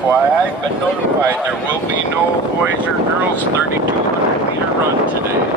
FYI, been notified there will be no boys or girls 3,200 meter run today.